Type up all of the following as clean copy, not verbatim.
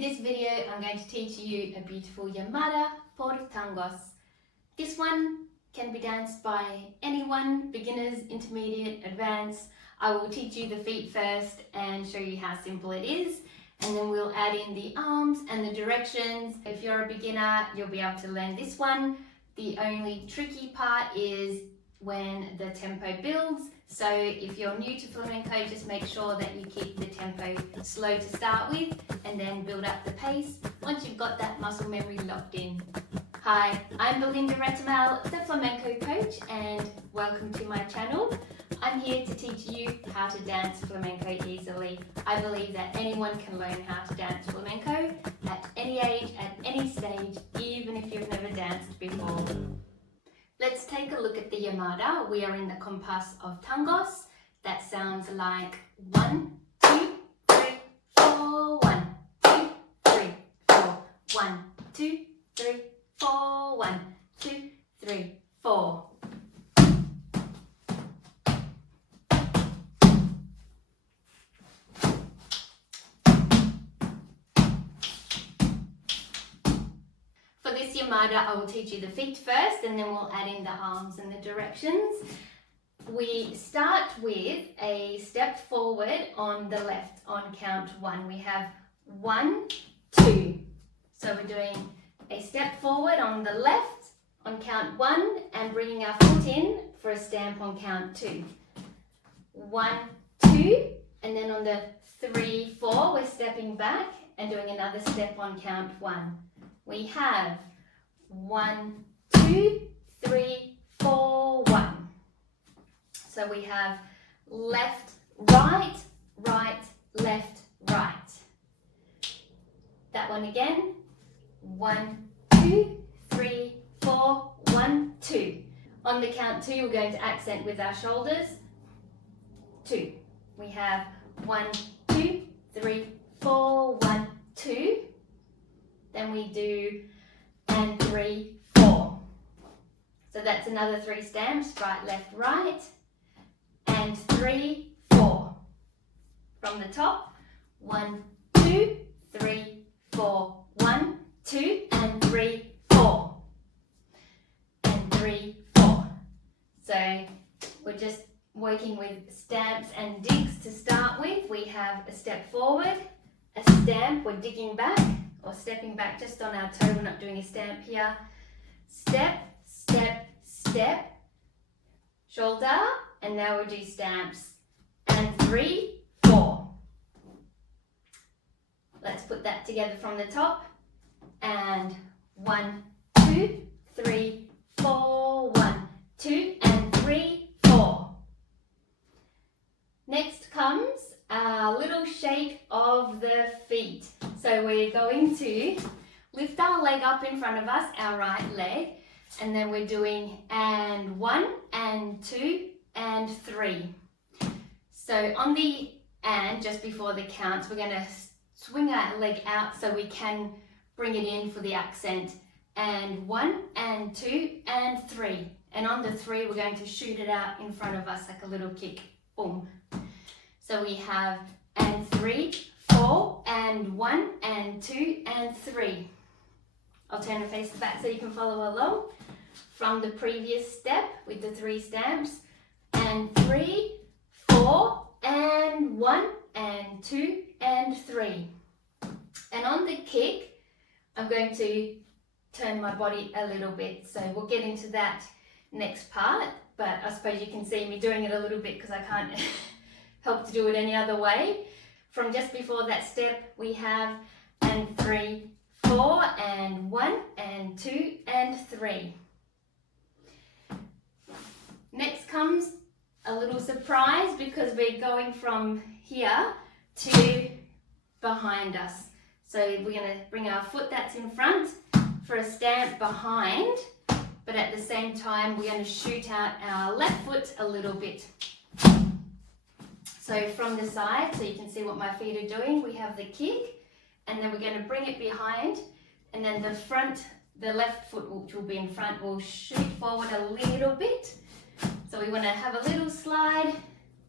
In this video, I'm going to teach you a beautiful llamada por tangos. This one can be danced by anyone, beginners, intermediate, advanced. I will teach you the feet first and show you how simple it is, and then we'll add in the arms and the directions. If you're a beginner, you'll be able to learn this one. The only tricky part is when the tempo builds. So if you're new to flamenco, just make sure that you keep the tempo slow to start with and then build up the pace once you've got that muscle memory locked in. Hi, I'm Belinda Retamal, the flamenco coach, and welcome to my channel. I'm here to teach you how to dance flamenco easily. I believe that anyone can learn how to dance flamenco at any age, at any stage, even if you've never danced before. Let's take a look at the llamada. We are in the compás of Tangos. That sounds like 1, 2, 3, 4, 1, 2, 3, 4, 1, 2, 3, 4, 1, 2, 3, 4. For this llamada, I will teach you the feet first, and then we'll add in the arms and the directions. We start with a step forward on the left on count 1. We have 1, 2. So we're doing a step forward on the left on count 1 and bringing our foot in for a stamp on count 2. 1, 2, and then on the 3, 4, we're stepping back and doing another step on count 1. We have 1, 2, 3, 4, 1. So we have left, right, right, left, right. That one again. 1, 2, 3, 4, 1, 2. On the count 2, we're going to accent with our shoulders. 2. We have 1, 2, 3, 4, 1, 2. Then we do and 3, 4. So that's another 3 stamps, right, left, right, and 3, 4. From the top, 1, 2, 3, 4, 1, 2, and 3, 4. And 3, 4. So we're just working with stamps and digs to start with. We have a step forward, a stamp, we're digging back, or stepping back just on our toe, we're not doing a stamp here. Step, step, step, shoulder, and now we'll do stamps. And 3, 4. Let's put that together from the top. And 1, 2, 3, 4, 1, 2, and 3, 4. Next comes our little shake of the feet. So we're going to lift our leg up in front of us, our right leg, and then we're doing and 1, and 2, and 3. So on the and, just before the counts, we're going to swing our leg out so we can bring it in for the accent. And 1, and 2, and 3. And on the 3, we're going to shoot it out in front of us like a little kick. Boom. So we have and 3, 4, and 1, and 2, and 3. I'll turn and face the back so you can follow along. From the previous step with the 3 stamps. And 3, 4, and 1, and 2, and 3. And on the kick, I'm going to turn my body a little bit. So we'll get into that next part. But I suppose you can see me doing it a little bit because I can't help to do it any other way. From just before that step, we have and 3, 4, and 1, and 2, and 3. Next comes a little surprise because we're going from here to behind us. So we're going to bring our foot that's in front for a stamp behind, but at the same time, we're going to shoot out our left foot a little bit. So from the side, so you can see what my feet are doing, we have the kick, and then we're going to bring it behind, and then the front, the left foot, which will be in front, will shoot forward a little bit. So we want to have a little slide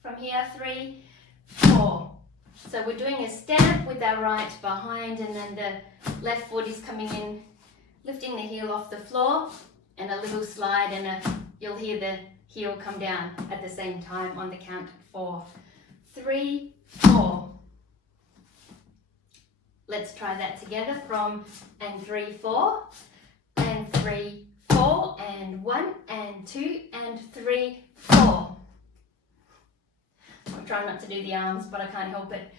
from here, 3, 4. So we're doing a stamp with our right behind, and then the left foot is coming in, lifting the heel off the floor, and a little slide, and you'll hear the heel come down at the same time on the count of 4. 3, 4. Let's try that together from and 3, 4, and 3, 4, and 1, and 2, and 3, 4. I'm trying not to do the arms, but I can't help it.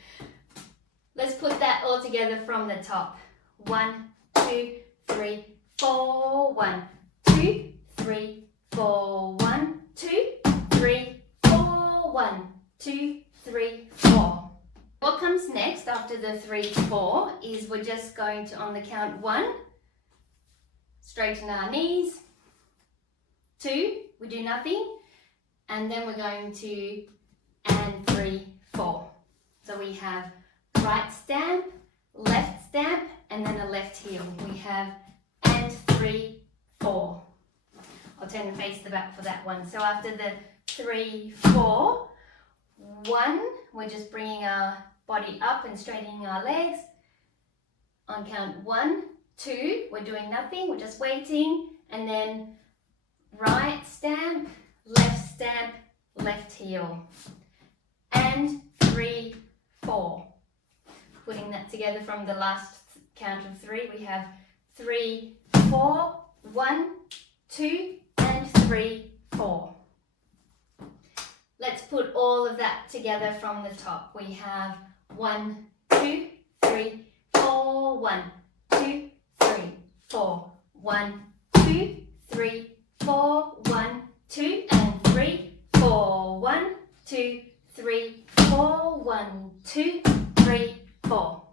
Let's put that all together from the top. 1, 2, 3, 4, 1, 2, 3, 4, 1, 2, 3, 4, 1, 2, 3, 4. What comes next after the 3, 4 is we're just going to, on the count 1, straighten our knees. 2, we do nothing, and then we're going to and 3, 4. So we have right stamp, left stamp, and then a left heel. We have and 3, 4. I'll turn and face the back for that one. So after the 3, 4, 1, we're just bringing our body up and straightening our legs. On count 1, 2, we're doing nothing, we're just waiting, and then right stamp, left heel, and 3, 4. Putting that together from the last count of 3, we have 3, 4, 1, 2, and 3, 4. Let's put all of that together from the top. We have 1, 2, 3, 4, 1, 2, 3, 4, 1, 2, 3, 4, 1, 2, and 3, 4, 1, 2, 3, 4, 1, 2, 3, 4.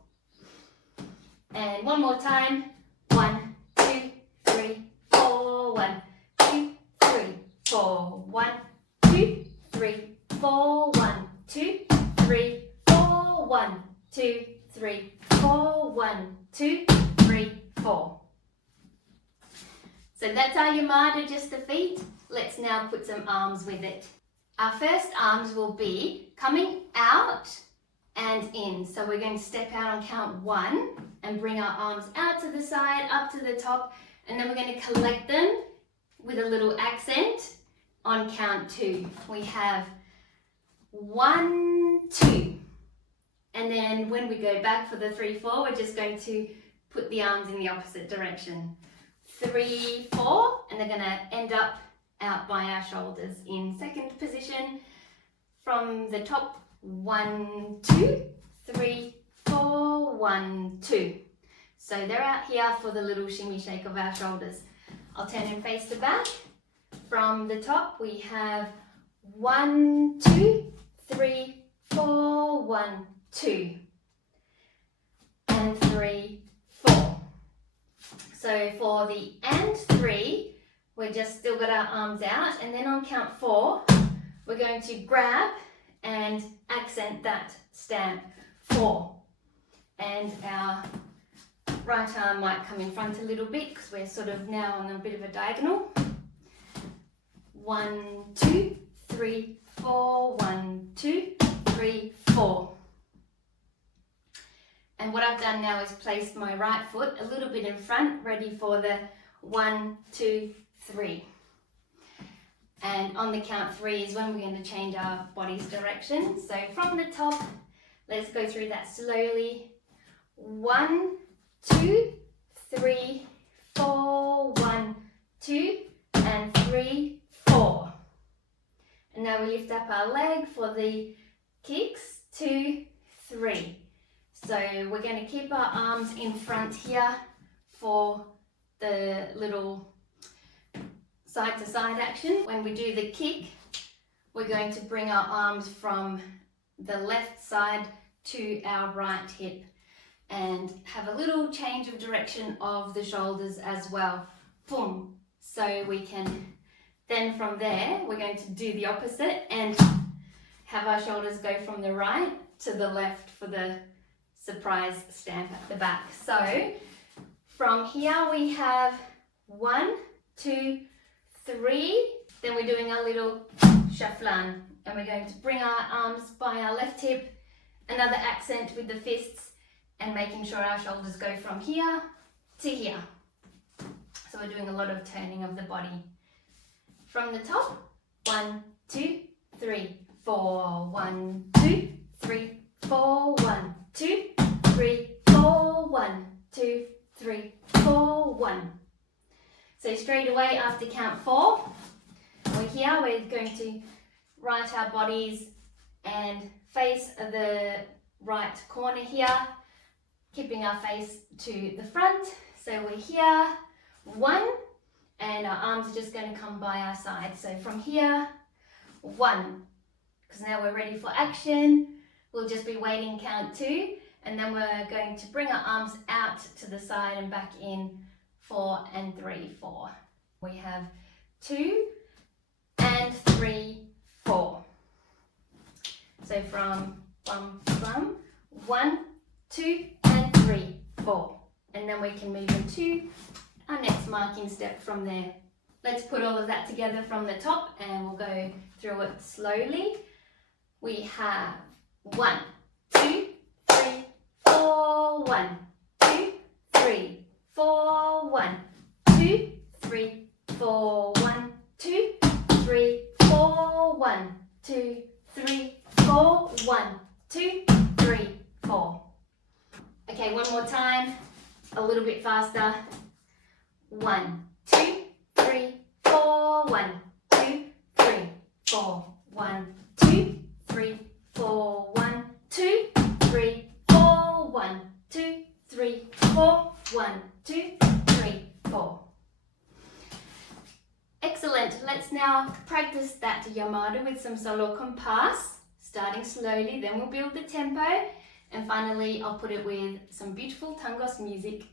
And one more time. 1, 2, 3, 4, 1, 2, 3, 4, 1, 2, 3, 4, 1, 2, 3, 4, 1, 2, 3, 4, 1, 2, 3, 4. So that's our llamada, just the feet. Let's now put some arms with it. Our first arms will be coming out and in. So we're going to step out on count 1 and bring our arms out to the side, up to the top, and then we're going to collect them with a little accent on count 2. We have 1, 2. And then when we go back for the 3, 4, we're just going to put the arms in the opposite direction. 3, 4, and they're going to end up out by our shoulders in second position. From the top, 1, 2, 3, 4, 1, 2. So they're out here for the little shimmy shake of our shoulders. I'll turn and face the back. From the top, we have 1, 2, 3, 4, 1, 2, and 3, 4. So for the and 3, we're just still got our arms out, and then on count 4, we're going to grab and accent that stamp 4. And our right arm might come in front a little bit because we're sort of now on a bit of a diagonal. 1, 2, 3, 4, 1, 2, 3, 4. And what I've done now is placed my right foot a little bit in front, ready for the 1, 2, 3. And on the count 3 is when we're going to change our body's direction. So from the top, let's go through that slowly. 1, 2, 3, 4, 1, 2, and 3, 4. And now we lift up our leg for the kicks. 2, 3. So we're going to keep our arms in front here for the little side to side action. When we do the kick, we're going to bring our arms from the left side to our right hip and have a little change of direction of the shoulders as well. Boom. So we can then from there, we're going to do the opposite and have our shoulders go from the right to the left for the surprise stamp at the back. So from here we have 1, 2, 3, then we're doing our little shufflan, and we're going to bring our arms by our left hip Another accent with the fists and making sure our shoulders go from here to here. So we're doing a lot of turning of the body. From the top, 1, 2, 3, 4, 1, 2, 3, 4, 1, 2, 3, 4, 1, 2, 3, 4, 1. So straight away after count 4, we're here, we're going to right our bodies and face the right corner here, keeping our face to the front. So we're here, 1, and our arms are just going to come by our side. So from here, 1, because now we're ready for action. We'll just be waiting count 2, and then we're going to bring our arms out to the side and back in, 4 and 3, 4. We have 2 and 3, 4. So from 1, 2 and 3, 4. And then we can move into our next marking step from there. Let's put all of that together from the top and we'll go through it slowly. We have 1, 2, 3, 4, 1, 2, 3, 4, 1, 2, 3, 4, 1, 2, 3, 4, 1, 2, 3, 4, 1, 2, 3, 4. Okay, one more time, a little bit faster. 1, 2, 3, 4, 1, 2, 3, 4, 1, 2, 3, 4, 1, 2, 3, 4, 1, 2, 3, 4, 1, 2, 3, 4. Excellent. Let's now practice that llamada with some solo compás, starting slowly, then we'll build the tempo, and finally I'll put it with some beautiful tangos music.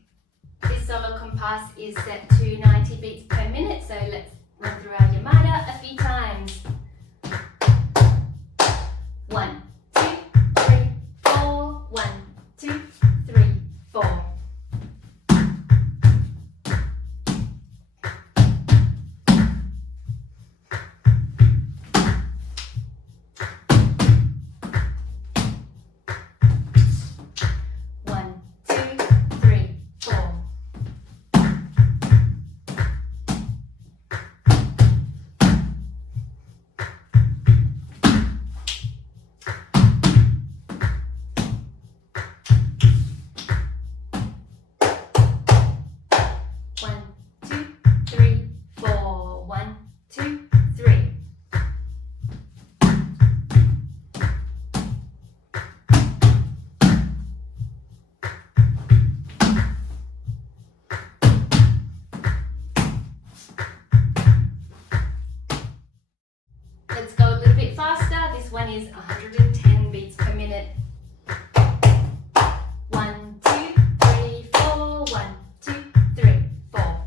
This solo compás is set to 90 beats per minute, so let's run through our llamada a few times. 1, 2, 3, 4, 1, 2, 3, 4. Let's go a little bit faster. This one is 110 beats per minute. 1, 2, 3, 4, 1, 2, 3, 4.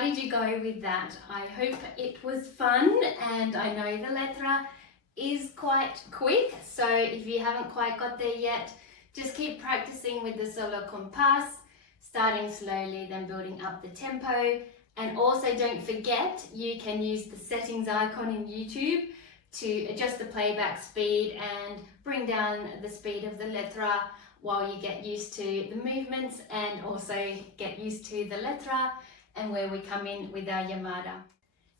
how did you go with that? I hope it was fun, and I know the letra is quite quick, so if you haven't quite got there yet, just keep practicing with the solo compás, starting slowly, then building up the tempo. And also don't forget, you can use the settings icon in YouTube to adjust the playback speed and bring down the speed of the letra while you get used to the movements and also get used to the letra and where we come in with our llamada.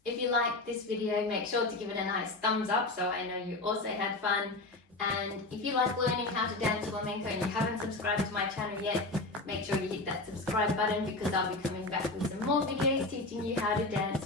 If you like this video, make sure to give it a nice thumbs up so I know you also had fun. And if you like learning how to dance flamenco and you haven't subscribed to my channel yet, make sure you hit that subscribe button because I'll be coming back with some more videos teaching you how to dance